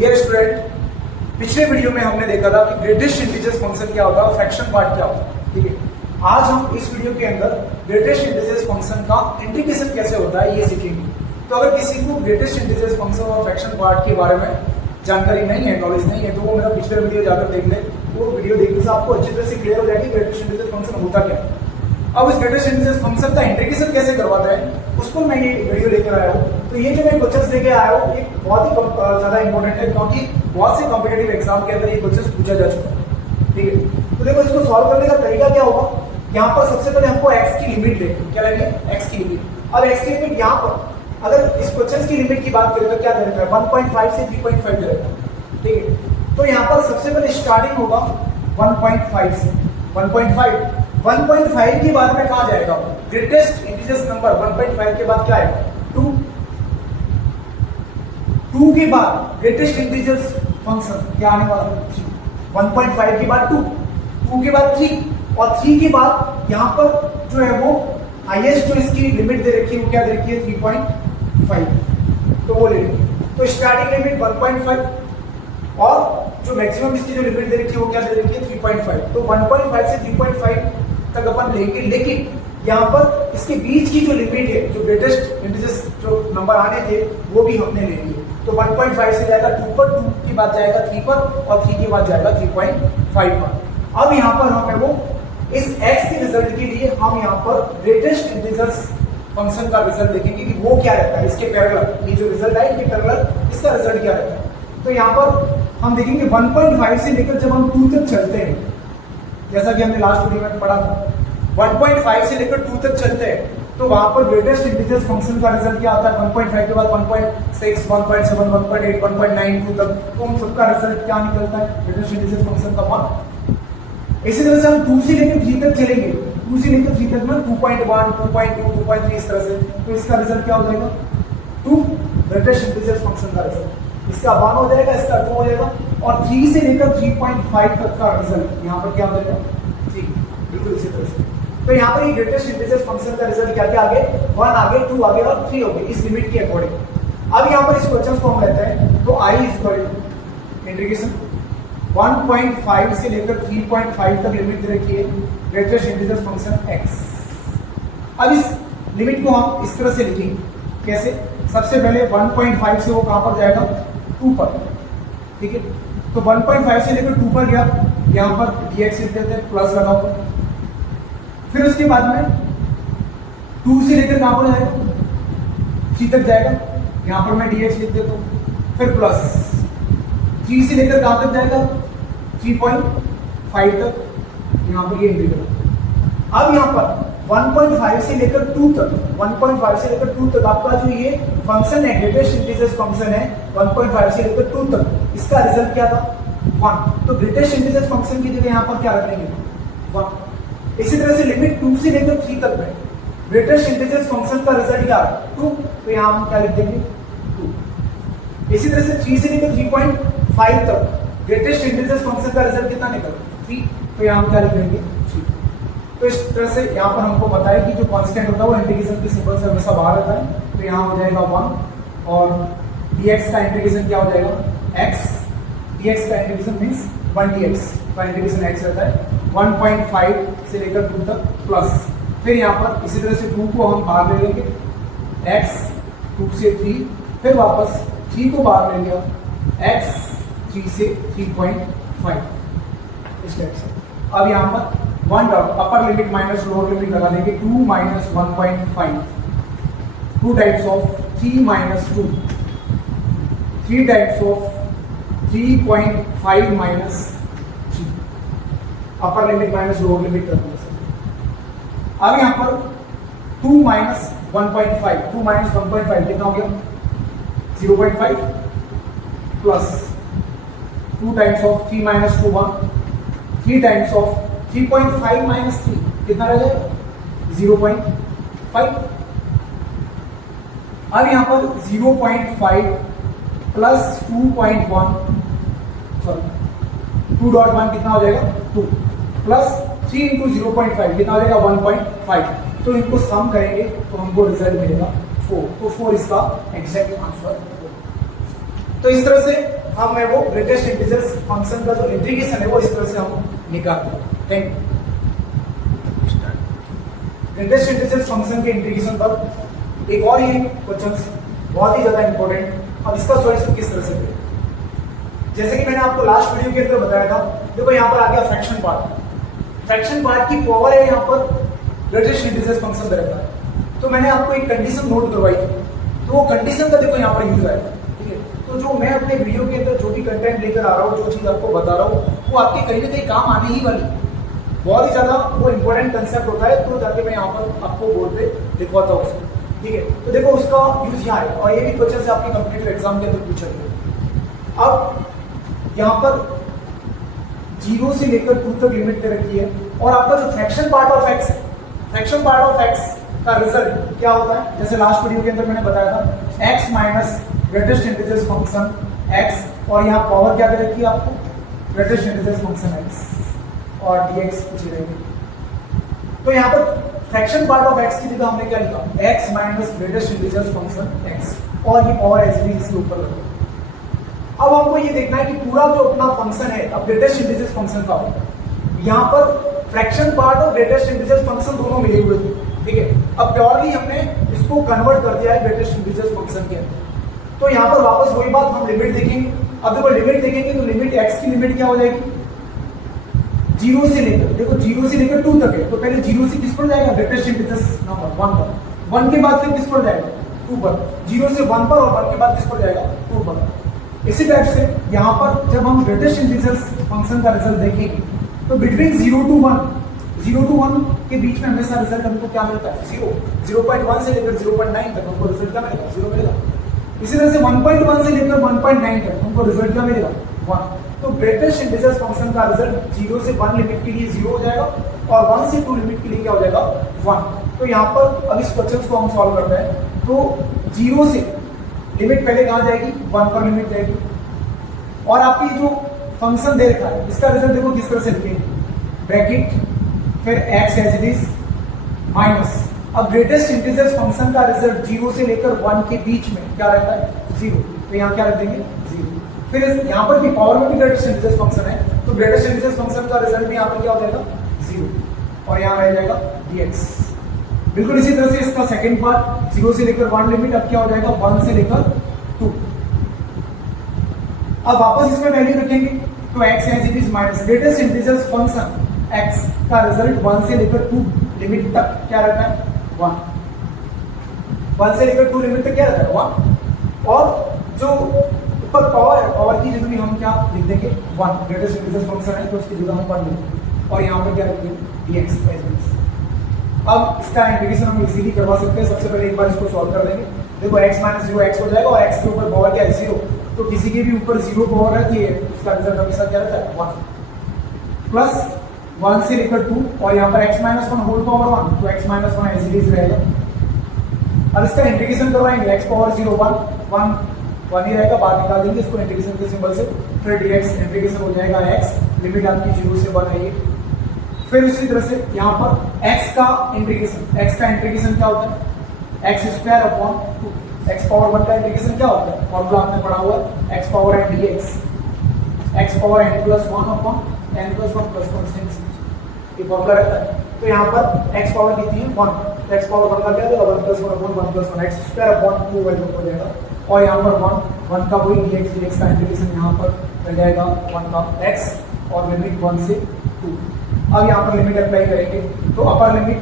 Dear student, पिछले video में हमने देखा था कि ग्रेटेस्ट इंटीजर्स फंक्शन क्या होता है, फ्रैक्शन पार्ट क्या होता है। ठीक है, आज हम इस वीडियो के अंदर ग्रेटेस्ट इंटीजर्स फंक्शन का इंटीग्रेशन कैसे होता है ये सीखेंगे। तो अगर किसी को ग्रेटेस्ट इंटीजर्स फंक्शन और फ्रैक्शन पार्ट के बारे में जानकारी नहीं है, नॉलेज नहीं है, तो वो मेरा पिछले वीडियो जाकर देख ले। वो वीडियो देखने से आपको अच्छी तरह से क्लियर हो जाएगी ग्रेटेस्ट इंटीजर्स फंक्शन होता क्या है। अब इस ग्रेटेस्ट इंटीजर्स फंक्शन का इंटीग्रेशन कैसे करवाता है उसको मैं ये वीडियो लेकर आया हूँ। तो ये जो मैं क्वेश्चंस लेके आया हूँ ये बहुत ही ज्यादा इंपॉर्टेंट है, क्योंकि बहुत से कॉम्पिटेटिव एग्जाम के अंदर ये क्वेश्चंस पूछा जा चुका है। ठीक है, तो देखो इसको सॉल्व करने का तरीका क्या होगा। यहाँ पर सबसे पहले हमको x की लिमिट लेनी, क्या लेनी है, x की लिमिट। अब x की लिमिट यहाँ पर अगर इस क्वेश्चन की लिमिट की बात करें तो क्या दे रखा है, 1.5 से 3.5 दे रखा है। ठीक है, तो यहाँ पर सबसे पहले स्टार्टिंग होगा 1.5 से 1.5 के बाद में कहाँ जाएगा, ग्रेटेस्ट इंटीजर्स नंबर 1.5 के बाद क्या है 2 के बाद ग्रेटेस्ट इंटीजर्स फंक्शन क्या आने वाला है 3। 1.5 के बाद 2 के बाद 3 और 3 के बाद यहाँ पर जो है वो हाईएस्ट जो इसकी लिमिट दे रखी है वो क्या दे रखी है 3.5, तो वो ले लेंगे। तो स्टार्टिंग लिमिट 1.5 और जो मैक्सिमम इसकी जो लिमिट दे रखी है वो क्या दे रखी है 3.5। तो 1.5 से 3.5 तक अपन लेंगे, लेकिन यहाँ पर इसके बीच की जो लिमिट है, जो ग्रेटेस्ट इंटीजर्स जो नंबर आने थे वो भी हमने ले लिए। तो 1.5 से जाएगा 2 पर, 2 के बाद जाएगा 3 पर और 3 के बाद जाएगा 3.5 पर। अब यहाँ पर हमें वो इस x के रिजल्ट के लिए हम यहाँ पर ग्रेटेस्ट इंटीजर्स फंक्शन का रिजल्ट देखेंगे कि वो क्या रहता है इसके पैरेलल। ये जो रिजल्ट है इनके पैरेलल इसका रिजल्ट क्या रहता है। तो यहाँ पर हम देखेंगे 1.5 से लेकर जब हम 2 तक चलते हैं, जैसा कि हमने लास्ट वीडियो में पढ़ा था, 1.5 से लेकर 2 तक चलते हैं तो वहां पर ग्रेटेस्ट इंटीजर्स फंक्शन का रिजल्ट क्या आता है 1.5 के बाद 1.6, 1.7, 1.8, 1.9 तक, तो उन सबका रिजल्ट क्या निकलता है ग्रेटेस्ट इंटीजर्स फंक्शन का 1। इसी तरह से हम 2 से लेकर 3 तक चलेंगे, 2 से लेकर 3 तक में 2.1, 2.2, 2.3 इस तरह से, तो इसका रिजल्ट क्या हो जाएगा 2 ग्रेटेस्ट इंटीजर्स फंक्शन का रिजल्ट। इसका 1 हो जाएगा, इसका 2 हो जाएगा और 3 से लेकर 3.5 तक का रिजल्ट यहाँ पर क्या हो जाएगा 3, बिल्कुल इसी तरह से। तो यहाँ पर ये ग्रेटेस्ट इंटीजर्स फंक्शन का रिजल्ट क्या क्या आगे 1 आगे 2 आगे और 3 हो गए इस लिमिट के अकॉर्डिंग। अब यहाँ पर इस क्वेश्चन को हम लेते हैं, तो i इंटीग्रेशन 1.5 से लेकर 3.5 तक लिमिट दे रखी है ग्रेटेस्ट इंटीजर्स फंक्शन x। अब इस लिमिट को हम इस तरह से लिखेंगे, कैसे, सबसे पहले 1.5 से वो कहां पर जाएगा 2 पर। ठीक है, तो 1.5 से लेकर 2 पर गया, यहां पर dx लिख देते हैं प्लस लगाओ। फिर उसके बाद में 2 से लेकर कहां पर जाएगा 3 तक जाएगा, यहां पर मैं dx लिख देता हूं, फिर प्लस 3 से लेकर कहां तक जाएगा 3.5 तक, यहाँ पर ये इंटीग्रल। अब यहाँ पर 1.5 से लेकर 2 तक, 1.5 से लेकर 2 तक आपका जो ये फंक्शन है ग्रेटेस्ट इंटीजर्स फंक्शन है 1.5 से लेकर 2 तक, इसका रिजल्ट क्या था 1। तो ग्रेटेस्ट इंटीजर्स फंक्शन की जगह यहाँ पर क्या रखेंगे 1। इसी तरह से लिमिट 2 से लेकर 3 तक में ग्रेटेस्ट इंटीजर्स फंक्शन का रिजल्ट क्या है 2, तो यहाँ हम क्या लिख देंगे 2। इसी तरह से 3 से लेकर 3.5 तक ग्रेटेस्ट इंटीजर्स फंक्शन का रिजल्ट कितना निकला 3, तो यहाँ हम क्या लिख देंगे 3। तो इस तरह से यहाँ पर हमको पता है कि जो कांस्टेंट होता है वो इंटीग्रेशन के सिंबल से हमेशा बाहर रहता है, तो यहाँ हो जाएगा 1 और dx का इंटीग्रेशन क्या हो जाएगा x, dx का इंटीग्रेशन मीन्स 1dx का इंटीग्रेशन x रहता है 1.5 से लेकर 2 तक प्लस, फिर यहाँ पर इसी तरह से 2 को हम बाहर ले लेंगे x 2 से 3, फिर वापस 3 को बाहर ले लिया x 3 से 3.5 इस टाइप से। अब यहाँ पर 1 dot upper limit minus lower limit लगा देंगे 2 minus 1.5, 2 types of 3 minus 2, 3 types of 3.5 minus 3, upper limit minus lower limit कर देंगे। अब यहाँ पर 2 माइनस 1.5, 2 माइनस 1.5 कितना हो गया 0.5 plus 2 times of 3 minus 2 1, 3 times of 3.5 minus 3 कितना रह जाएगा 0.5। अब यहाँ पर 0.5 प्लस 2.1 सॉरी 2.1 कितना हो जाएगा 2 प्लस 3 इंटू 0.5 कितना हो जाएगा 1.5। तो इनको सम करेंगे तो हमको रिजल्ट मिलेगा 4, तो 4 इसका एग्जैक्ट आंसर। तो इस तरह से हम है वो ग्रेटेस्ट इंटीजर्स फंक्शन का जो इंटीग्रेशन है वो इस तरह से हम निकालते हैं। Thank you. Greatest integers function के इंटीग्रेशन पर एक और ये क्वेश्चन बहुत ही ज्यादा इंपॉर्टेंट, अब इसका सॉल्यूशन किस तरह से करें। जैसे कि मैंने आपको लास्ट वीडियो के अंदर बताया था, देखो यहाँ पर आ गया फ्रैक्शन पार्ट, फ्रैक्शन पार्ट की पावर है यहाँ पर ग्रेटेस्ट इंटीजर्स फंक्शन पे रहता है। तो मैंने आपको एक कंडीशन नोट करवाई थी, तो वो कंडीशन का देखो यहाँ पर यूज आएगा, ठीक है। तो जो मैं अपने वीडियो के अंदर जो भी कंटेंट लेकर आ रहा हूँ, जो चीज आपको बता रहा हूँ, वो आपके कहीं ना कहीं काम आने ही वाली, बहुत ही ज्यादा वो इंपॉर्टेंट कंसेप्ट होता है, तो जाके मैं यहाँ पर आपको बोर्ड पे लिखवाता हूँ उसको, ठीक है। तो देखो उसका यूज यहाँ है, और ये भी क्वेश्चन से आपके कॉम्पिटिटिव एग्जाम के अंदर पूछा गया। अब यहाँ पर 0 से लेकर 2 तक लिमिट दे रखी है, और आपका जो fraction part of x, fraction part of x का रिजल्ट क्या होता है, जैसे लास्ट वीडियो के अंदर मैंने बताया था x minus greatest integers function x, और यहाँ पावर क्या दे रखी है आपको, ग्रेटेस्ट इंटीजर्स फंक्शन x और dx पूछी रहेगी। तो यहाँ पर फ्रैक्शन पार्ट ऑफ x की जगह हमने क्या लिखा, x minus greatest integers function x, और ये पावर एच डी इसके ऊपर लगा। अब हमको ये देखना है कि पूरा जो अपना फंक्शन है, अब ग्रेटेस्ट इंटीजर्स फंक्शन का यहाँ पर फ्रैक्शन पार्ट और ग्रेटेस्ट इंटीजर्स फंक्शन दोनों मिले हुए थे, ठीक है। अब प्योरली हमने इसको कन्वर्ट कर दिया है ग्रेटेस्ट इंटीजर्स फंक्शन के अंदर। तो यहाँ पर वापस वही बात, हम लिमिट देखेंगे। अब देखो लिमिट देखेंगे तो लिमिट x की लिमिट क्या हो जाएगी, 0 से लेकर, देखो 0 से लेकर 2 तक है, तो पहले 0 से किस पर जाएगा, ग्रेटेस्ट इंटीजर्स नंबर 1 पर, 1 के बाद फिर किस पर जाएगा, 2 पर, 0 से 1 पर, और 1 के बाद किस पर जाएगा, 2 पर। इसी टाइप से यहाँ पर जब हम ग्रेटेस्ट इंटीजर्स फंक्शन का रिजल्ट देखेंगे, तो बिटवीन 0 to 1 के बीच में हमेशा रिजल्ट हमको क्या मिलता है, 0, 0.1 से लेकर 0.9 तक हमको रिजल्ट क्या मिलेगा, 0 मिलेगा। इसी तरह से 1.1 से लेकर 1.9 तक हमको रिजल्ट क्या मिलेगा, 1। तो ग्रेटेस्ट इंटीजर्स फंक्शन का रिजल्ट 0 से 1 लिमिट के लिए 0 हो जाएगा, और 1 से 2 लिमिट के लिए क्या हो जाएगा, 1। तो यहाँ पर अब इस क्वेश्चन को हम सॉल्व करते हैं, तो 0 से लिमिट पहले कहाँ जाएगी, 1 पर लिमिट जाएगी, और आपकी जो फंक्शन दे रखा है इसका रिजल्ट देखो किस तरह से लिखेंगे, ब्रैकेट फिर x as it is minus, अब ग्रेटेस्ट इंटीजर्स फंक्शन का रिजल्ट 0 से लेकर 1 के बीच में क्या रहता है, 0, तो यहाँ क्या रख देंगे, 0। फिर यहाँ पर भी पावर में भी ग्रेटेस्ट इंटीजर्स फंक्शन है, तो ग्रेटेस्ट इंटीजर्स फंक्शन का रिजल्ट भी यहाँ पर क्या हो जाएगा, 0, और यहाँ रह जाएगा dx। बिल्कुल इसी तरह से इसका सेकंड पार्ट 0 से लेकर 1 लिमिट, अब क्या हो जाएगा, 1 से लेकर 2। अब वापस इसमें वैल्यू रखेंगे, तो x as it is minus greatest integers function x का रिजल्ट 1 से लेकर 2 लिमिट तक क्या रहता है, 1। 1 से लेकर 2 लिमिट तक क्या रहता है, 1। और जो ऊपर पावर है, पावर की जगह भी हम क्या लिख देंगे, 1, ग्रेटेस्ट इंटीजर्स फंक्शन है तो उसकी जगह हम 1 लिख देंगे, और यहाँ पर क्या रखेंगे, dx एज इट इज। अब इसका इंटीग्रेशन हम इजीली करवा सकते हैं। सबसे पहले एक बार इसको सॉल्व कर देंगे। देखो x माइनस 0 x हो जाएगा, और x के ऊपर पावर क्या है, 0, तो किसी के भी ऊपर 0 पावर रहती है उसका रिजल्ट हमेशा क्या रहता है, 1 प्लस 1 से लेकर 2, और यहाँ पर x माइनस 1 होल पावर 1, तो x minus 1 as it is रहेगा। अब इसका इंटीग्रेशन करवाएंगे, x पावर 0 1 ही रहेगा, बाहर निकाल देंगे इसको इंटीग्रेशन के सिंबल से, फिर dx इंटीग्रेशन हो जाएगा x, लिमिट आपकी 0 से 1 है ये। फिर उसी तरह से यहाँ पर x का इंटीग्रेशन क्या होता है, x square upon 2, x power 1 का इंटीग्रेशन क्या होता है, फॉर्मूला आपने पढ़ा हुआ है, x power n dx, x power n plus 1 upon n plus 1 plus constant, ये फॉर्मूला रहता है। तो यहाँ पर x पावर कितनी है, 1, तो x पावर 1 का क्या होगा, 1 plus 1 upon 1 plus 1, x square upon 2 value हो जाएगा, और यहाँ पर 1 का वही dx का इंटीग्रेशन यहाँ पर रह जाएगा 1 का x, और लिमिट 1 से 2। अब यहाँ पर लिमिट अप्लाई करेंगे, तो upper limit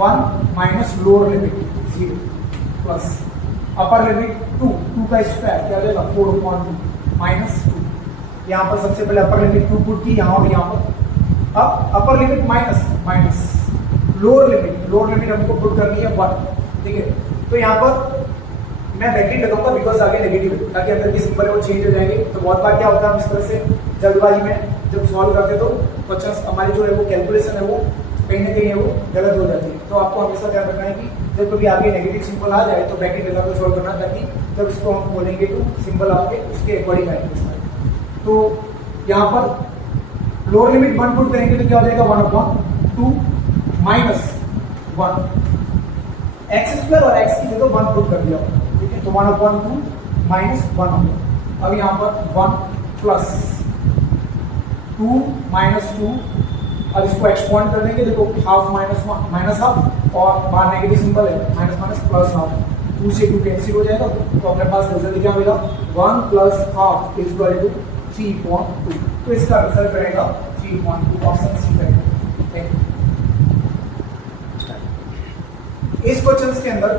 1 minus lower limit 0 plus upper limit 2 का स्क्वायर क्या देगा, 4/2 माइनस 2। यहाँ पर सबसे पहले अपर लिमिट 2 पुट की, यहाँ और यहाँ पर। अब upper limit minus lower limit हमको पुट करनी है 1, ठीक है। तो यहाँ पर मैं ब्रैकेट लगाऊंगा बिकॉज आगे नेगेटिव है, ताकि अंदर की सिंबल है वो चेंज हो जाएंगे। तो बहुत बार क्या होता है, हम इस तरह से जल्दबाजी में जब सॉल्व करते तो क्वेश्चन हमारी जो है वो कैलकुलेशन है वो कहीं ना कहीं है वो गलत हो जाती है। तो आपको हमेशा ध्यान रखना है कि जब कभी आगे नेगेटिव सिंबल आ जाए तो ब्रैकेट लगाकर सॉल्व करना, ताकि जब इसको हम बोलेंगे तो सिंबल आपके उसके अकॉर्डिंग आएंगे। तो यहाँ पर लोअर लिमिट 1 पुट करेंगे तो क्या हो जाएगा, 1/2 माइनस 1, x स्क्वायर और x की जगह 1 पुट कर दिया, ठीक है। तो 1/2 माइनस 1 होगा, अब यहाँ पर 1 प्लस 2 माइनस 2, अब इसको एक्सपोनेंट कर देंगे, देखो हाफ माइनस हाफ और बाहर नेगेटिव सिंबल है, माइनस माइनस प्लस हाफ, 2 से 2 कैंसिल हो जाएगा, तो अपने पास रिजल्ट क्या मिला 1 plus half is equal to 3.2। तो इसका रिजल्ट रहेगा 3.2, ऑप्शन सी रहेगा। Thank you. इस क्वेश्चन के अंदर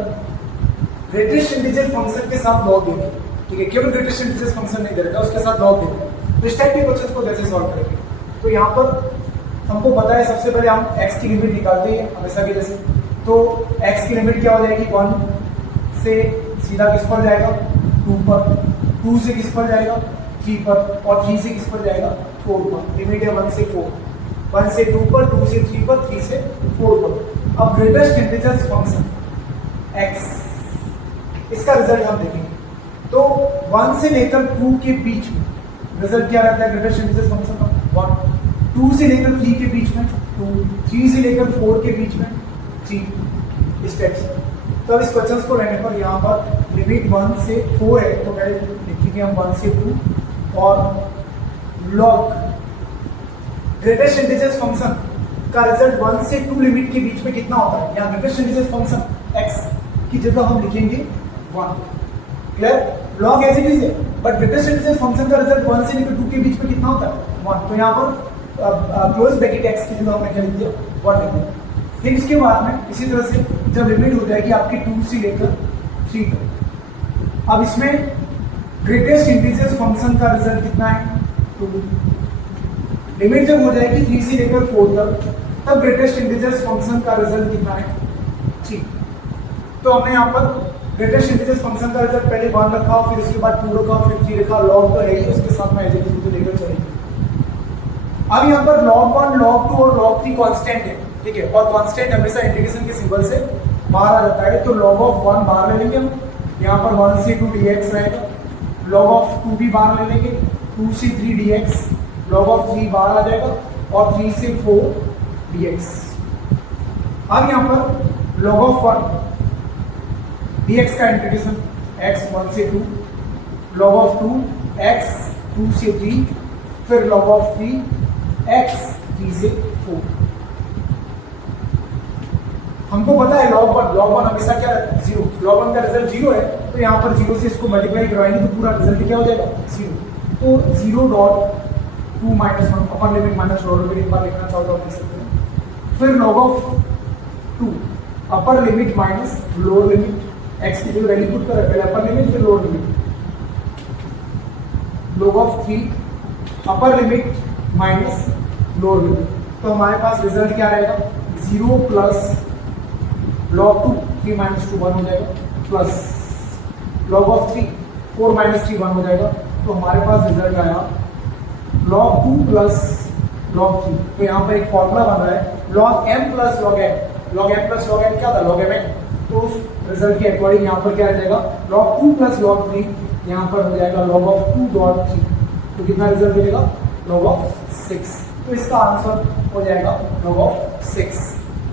ग्रेटेस्ट इंटीजर फंक्शन के साथ लॉग देंगे, ठीक है, केवल ग्रेटेस्ट इंटीजर फंक्शन नहीं दे रखा, उसके साथ लॉग देंगे। तो इस टाइप के क्वेश्चन को कैसे सॉल्व करेंगे, तो यहाँ पर हमको पता है सबसे पहले हम x की लिमिट निकालते हैं हमेशा की जैसे, तो x की लिमिट क्या हो जाएगी 1 से सीधा किस पर जाएगा 2 पर, 2 से किस पर जाएगा 3 पर, और 3 से किस पर जाएगा 4 पर। लिमिट है 1 से 4, 1 से 2 पर, 2 से 3 पर, 3 से 4 पर। अब ग्रेटेस्ट इंटीजर्स फंक्शन x, इसका रिजल्ट हम देखेंगे। तो 1 से लेकर 2 के बीच में रिजल्ट क्या रहता है ग्रेटेस्ट इंटीजर्स फंक्शन का 1, 2 से लेकर 3 के बीच में 2, 3 से लेकर 4 के बीच में 3, इस टाइप से। तो अब इस क्वेश्चन को लेने पर यहाँ पर लिमिट 1 से 4 है, तो पहले लिखेंगे हम 1 से 2 और लॉग ग्रेटेस्ट इंटीजर्स फंक्शन का रिजल्ट 1 से 2 लिमिट के बीच में कितना होता है, यहाँ ग्रेटेस्ट इंटीजर्स फंक्शन x की जगह हम लिखेंगे 1। Clear, log as it is है, बट ग्रेटेस्ट इंटीजर्स फंक्शन का रिजल्ट 1 से लेकर 2 के बीच में कितना होता है 1, तो यहाँ पर क्लोज ब्रैकेट x की जगह हमने क्या लिख दिया 1 लिख दिया। फिर इसके बाद में इसी तरह से जब लिमिट हो जाएगी आपकी 2 से लेकर 3 तक, अब इसमें ग्रेटेस्ट इंटीजर्स फंक्शन का रिजल्ट कितना है 2। लिमिट जब हो जाएगी 3 से लेकर 4 तक, तब ग्रेटेस्ट इंटीजर्स फंक्शन का रिजल्ट कितना है 3। तो हमने यहाँ पर ग्रेटेस्ट इंटीजर्स फंक्शन का रिजल्ट पहले 1 रखा, फिर उसके बाद 2 रखा, फिर 3 रखा, लॉग तो है ही, उसके साथ में एज इट इज लेकर चलेंगे। अब यहाँ पर log 1, log 2 और log 3 कांस्टेंट है, ठीक है, और कांस्टेंट हमेशा इंटीग्रेशन के सिंबल से बाहर आ जाता है, तो log of 1 बाहर ले लेंगे हम, यहाँ पर 1 से 2 dx रहेगा, log of 2 भी बाहर ले लेंगे, 2 से 3 dx, log of 3 बाहर आ जाएगा, और 3 से 4 dx। अब यहाँ पर log of 1 dx का इंटीग्रेशन x 1 से 2, log of 2 x 2 से 3, फिर log of 3 x 3 से 4। हमको पता है log 1 हमेशा क्या रहता है 0, log 1 का रिजल्ट 0 है, तो यहाँ पर 0 से इसको मल्टीप्लाई करवाएंगे तो पूरा रिजल्ट क्या हो जाएगा 0। तो 0.2 minus 1 upper limit minus lower limit एक बार लिखना चाहो तो आप लिख सकते हैं। फिर log of 2 upper limit minus lower limit, x की जो वैल्यू पुट कर पहले अपर लिमिट फिर lower limit, log of 3 upper limit minus lower limit, तो हमारे पास रिजल्ट क्या रहेगा 0 प्लस log 2 3 माइनस 2 1 हो जाएगा, प्लस log of 3 4 माइनस 3 1 हो जाएगा, तो हमारे पास रिजल्ट आएगा log 2 प्लस log 3। तो यहाँ पर एक फॉर्मूला बन रहा है log m plus log m, log m plus log m क्या था log m, तो उस रिजल्ट के अकॉर्डिंग यहाँ पर क्या आ जाएगा log 2 प्लस log 3, यहाँ पर हो जाएगा log of 2.3, तो कितना रिजल्ट मिलेगा log of 6। तो इसका आंसर हो जाएगा log of 6।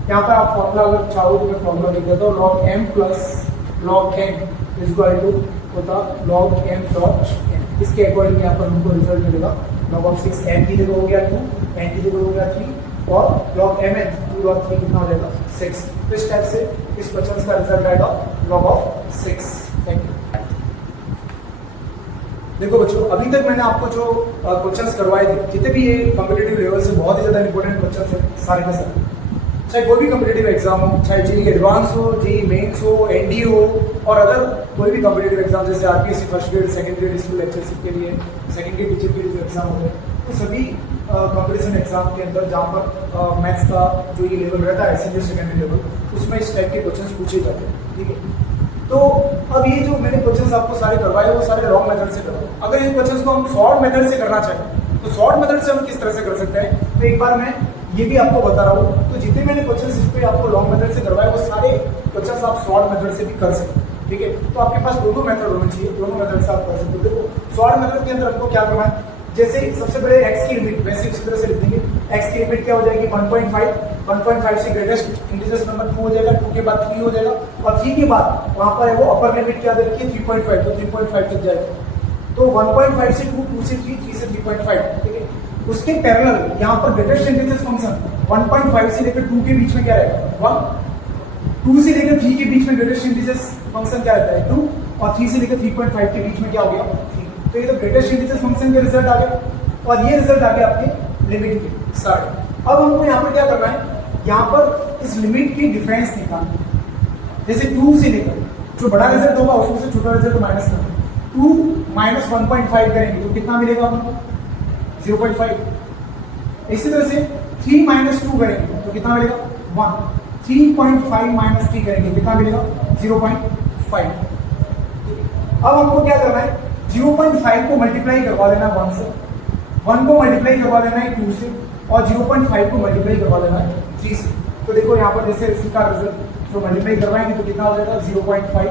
यहाँ पर आप फॉर्मूला अगर चाहो तो मैं फॉर्मूला लिख देता हूँ, log m plus log n is equal to होता log m डॉट n। इसके अकॉर्डिंग यहाँ पर हमको रिजल्ट मिलेगा log of 6, n की जगह हो गया 2, n की जगह हो गया 3, और log mn 2.3 कितना हो जाएगा 6। तो इस टाइप से इस क्वेश्चन का रिजल्ट आएगा log of 6। Thank you. देखो बच्चों, अभी तक मैंने आपको जो क्वेश्चंस करवाए थे, जितने भी ये कॉम्पिटिटिव लेवल से बहुत ही ज़्यादा इंपॉर्टेंट क्वेश्चंस हैं सारे के सारे, चाहे कोई भी कॉम्पिटिटिव एग्जाम हो, चाहे जेईई एडवांस हो, जेईई मेंस हो, एनडीए हो, और अदर कोई भी कॉम्पिटिटिव एग्जाम जैसे RPSC first grade second grade school lectureship के लिए, सेकंड ग्रेड टीचर के लिए जो एग्जाम होते हैं, तो सभी कॉम्पिटिशन एग्जाम के अंदर जहाँ पर मैथ्स का जो ये लेवल रहता है सीनियर सेकेंडरी लेवल, उसमें इस टाइप के क्वेश्चन पूछे जाते हैं, ठीक है। तो अब ये जो मैंने क्वेश्चंस आपको सारे करवाए वो सारे लॉन्ग मेथड से करवाए। अगर इन क्वेश्चंस को हम शॉर्ट मेथड से करना चाहें तो शॉर्ट मेथड से हम किस तरह से कर सकते हैं, तो एक बार मैं ये भी आपको बता रहा हूँ। तो जितने मैंने क्वेश्चंस इस पे आपको लॉन्ग मेथड से करवाए वो सारे क्वेश्चंस आप शॉर्ट मेथड से भी कर सकते हैं, ठीक है। तो आपके पास दोनों मेथड होना चाहिए, दोनों मेथड से आप कर सकते हो। देखो शॉर्ट मेथड के अंदर हमको क्या करना है, जैसे सबसे पहले x की लिमिट वैसे इसी तरह से लिख देंगे। x की लिमिट क्या हो जाएगी 1.5 से ग्रेटेस्ट इंटीजर्स नंबर 2 हो जाएगा, 2 के बाद 3 हो जाएगा, और 3 के बाद वहां पर है वो अपर लिमिट क्या दे रखी है 3.5, तो 3.5 तक जाएगा। तो 1.5 से 2, 2 से 3, 3 से 3.5, ठीक है। उसके पैरेलल यहाँ पर ग्रेटेस्ट इंटीजर्स फंक्शन 1.5 से लेकर 2 के बीच में क्या रहेगा 1, 2 से लेकर 3 के बीच में ग्रेटेस्ट इंटीजर्स फंक्शन क्या रहता है 2, और 3 से लेकर 3.5 के बीच में क्या हो गया 3। तो ये तो ग्रेटेस्ट इंटीजर्स फंक्शन के रिजल्ट आ गया, और ये रिजल्ट आ गया आपके लिमिट के साथ। अब हमको यहाँ पर क्या करना है, यहाँ पर इस लिमिट की डिफरेंस निकालना। जैसे 2 से लेकर जो बड़ा रिजल्ट होगा उसमें से छोटा रिजल्ट माइनस करना, 2 माइनस 1.5 करेंगे तो कितना मिलेगा हमको 0.5। इसी तरह से 3 माइनस 2 करेंगे तो कितना मिलेगा 1, 3.5 माइनस 3 करेंगे कितना मिलेगा 0.5। अब हमको क्या करना है, 0.5 को मल्टीप्लाई करवा देना 1 से, 1 को मल्टीप्लाई करवा देना है 2 से, और 0.5 को मल्टीप्लाई करवा देना है 3 से। तो देखो यहाँ पर जैसे इसका रिजल्ट जो मल्टीप्लाई करवाएंगे तो कितना हो जाएगा 0.5,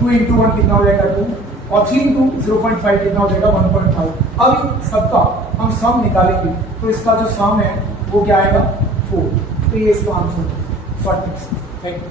2 इंटू 1 कितना हो जाएगा 2, और 3 इंटू 0.5 कितना हो जाएगा 1.5। अब इन सबका हम सम निकालेंगे तो इसका जो सम है वो क्या आएगा 4। तो ये इसका answer short tips. Thank you.